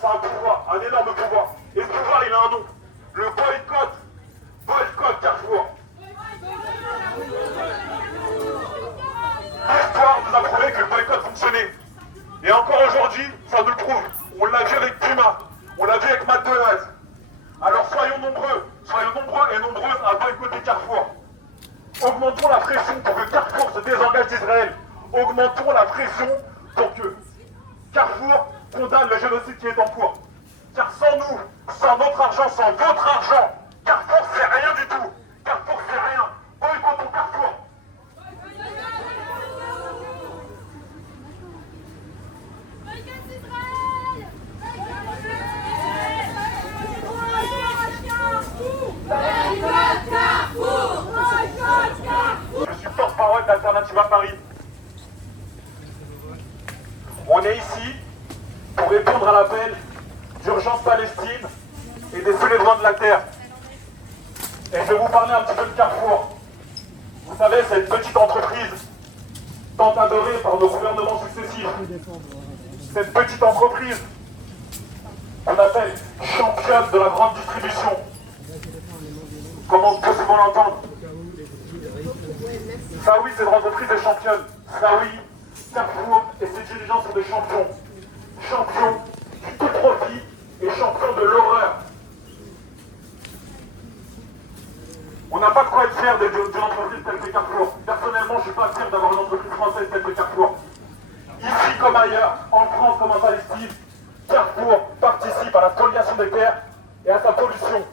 Ça a un pouvoir, un énorme pouvoir. Et ce pouvoir, il a un nom. Le boycott. Boycott Carrefour. L'histoire nous a prouvé que le boycott fonctionnait. Et encore aujourd'hui, ça nous le prouve. On l'a vu avec Puma, on l'a vu avec McDonald's. Alors soyons nombreux et nombreuses à boycotter Carrefour. Augmentons la pression pour que Carrefour se désengage d'Israël. Augmentons la pression pour que Carrefour condamne le génocide qui est en cours. Car sans nous, sans notre argent, sans votre argent, Carrefour c'est rien du tout. Carrefour c'est rien. Boycottons Carrefour. Je suis porte-parole d'Alternativa Paris. On est ici pour répondre à l'appel d'Urgence Palestine et des soulèvements de la terre. Et je vais vous parler un petit peu de Carrefour. Vous savez, cette petite entreprise tant adorée par nos gouvernements successifs. Cette petite entreprise qu'on appelle championne de la grande distribution. Comme on peut souvent l'entendre. Ça oui, cette entreprise est championne. Ça oui, Carrefour et ses dirigeants sont des champions. Champions du tout profit et champions de l'horreur. On n'a pas de quoi être fier d'une entreprise telle que Carrefour. Personnellement, je ne suis pas fier d'avoir une entreprise française telle que Carrefour. Ici comme ailleurs, en France comme en Palestine, Carrefour participe à la spoliation des terres et à sa pollution.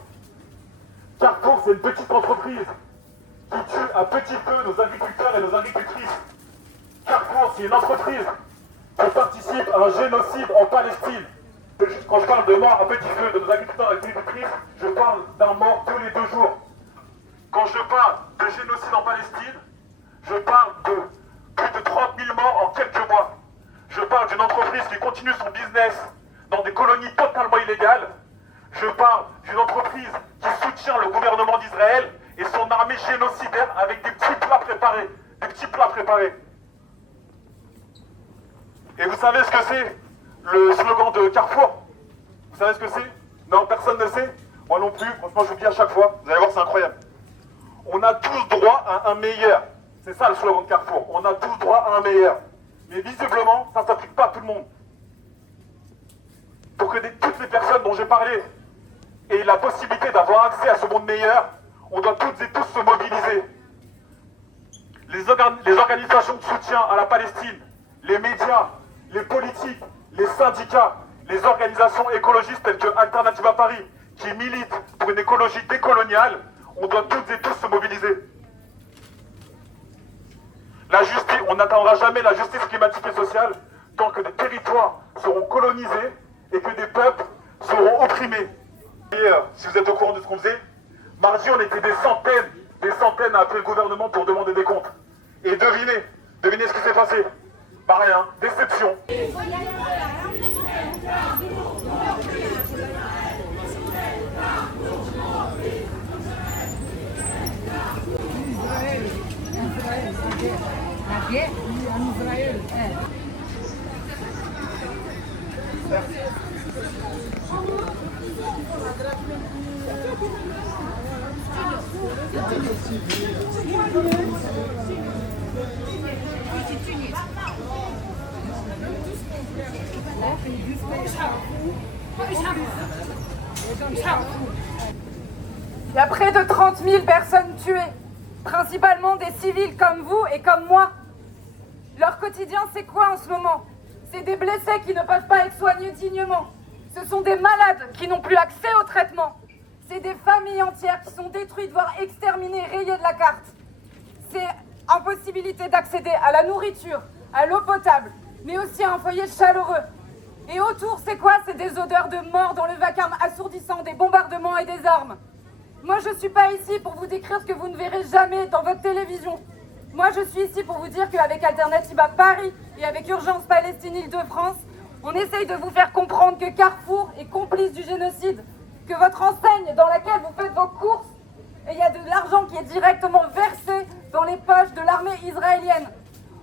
Carrefour, c'est une petite entreprise qui tue à petit feu nos agriculteurs et nos agricultrices. Carrefour, c'est une entreprise qui participe à un génocide en Palestine. Quand je parle de mort à petit feu de nos agriculteurs et agricultrices, je parle d'un mort tous les 2 jours. Quand je parle de génocide en Palestine, je parle de plus de 30 000 morts en quelques mois. Je parle d'une entreprise qui continue son business dans des colonies totalement illégales. Je parle d'une entreprise qui soutient le gouvernement d'Israël et son armée génocidaire avec des petits plats préparés. Des petits plats préparés. Et vous savez ce que c'est le slogan de Carrefour? Vous savez ce que c'est? Non, personne ne sait? Moi non plus, franchement je vous le dis à chaque fois. Vous allez voir, c'est incroyable. On a tous droit à un meilleur. C'est ça le slogan de Carrefour. On a tous droit à un meilleur. Mais visiblement, ça ne s'applique pas à tout le monde. Pour que toutes les personnes dont j'ai parlé aient la possibilité d'avoir accès à ce monde meilleur, on doit toutes et tous se mobiliser. Les organisations de soutien à la Palestine, les médias, les politiques, les syndicats, les organisations écologistes telles que Alternativa Paris, qui militent pour une écologie décoloniale, on doit toutes et tous se mobiliser. La justice, on n'atteindra jamais la justice climatique et sociale tant que des territoires seront colonisés et que des peuples seront opprimés. Et si vous êtes au courant de ce qu'on faisait, mardi on était des centaines à appeler le gouvernement pour demander des comptes. Et devinez ce qui s'est passé. Bah rien, déception. La guerre en Israël. Merci. Il y a près de 30 000 personnes tuées, principalement des civils comme vous et comme moi. Leur quotidien, c'est quoi en ce moment? C'est des blessés qui ne peuvent pas être soignés dignement. Ce sont des malades qui n'ont plus accès au traitement. C'est des familles entières qui sont détruites, voire exterminées, rayées de la carte. C'est impossibilité d'accéder à la nourriture, à l'eau potable, mais aussi à un foyer chaleureux. Et autour, c'est quoi? C'est des odeurs de mort dans le vacarme assourdissant, des bombardements et des armes. Moi, je ne suis pas ici pour vous décrire ce que vous ne verrez jamais dans votre télévision. Moi, je suis ici pour vous dire qu'avec Alternativa Paris et avec Urgence Palestine Île-de-France, on essaye de vous faire comprendre que Carrefour est complice du génocide, que votre enseigne dans laquelle vous faites vos courses, et il y a de l'argent qui est directement versé dans les poches de l'armée israélienne.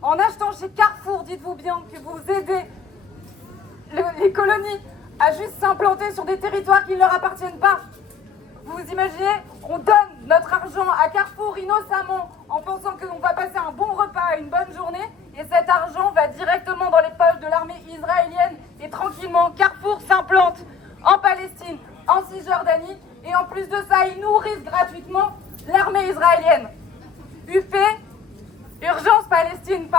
En achetant chez Carrefour, dites-vous bien que vous aidez les colonies à juste s'implanter sur des territoires qui ne leur appartiennent pas. Vous imaginez, on donne notre argent à Carrefour innocemment en pensant qu'on va passer un bon repas, une bonne journée, et cet argent va directement dans les poches de l'armée israélienne et tranquillement, Carrefour s'implante en Palestine, en Cisjordanie, et en plus de ça, ils nourrissent gratuitement l'armée israélienne. UP, Urgence Palestine,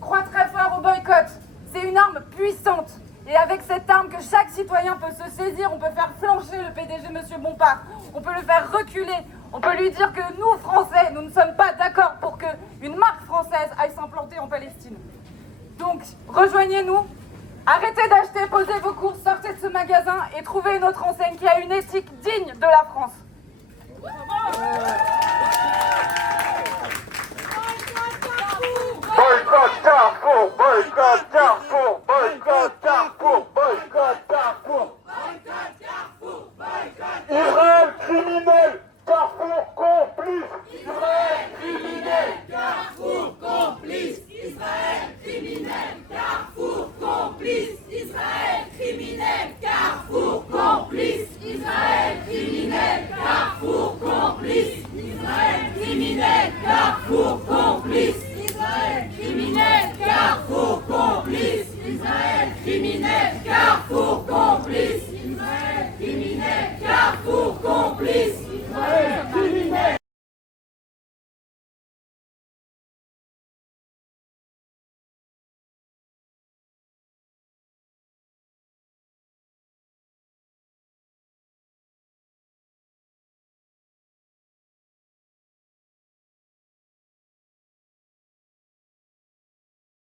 croit très fort au boycott. C'est une arme puissante. Et avec cette arme que chaque citoyen peut se saisir, on peut faire flancher le PDG M. Bompard. On peut le faire reculer. On peut lui dire que nous, Français, nous ne sommes pas d'accord pour qu'une marque française aille s'implanter en Palestine. Donc, rejoignez-nous. Arrêtez d'acheter, posez vos courses, sortez de ce magasin et trouvez une autre enseigne qui a une éthique digne de la France.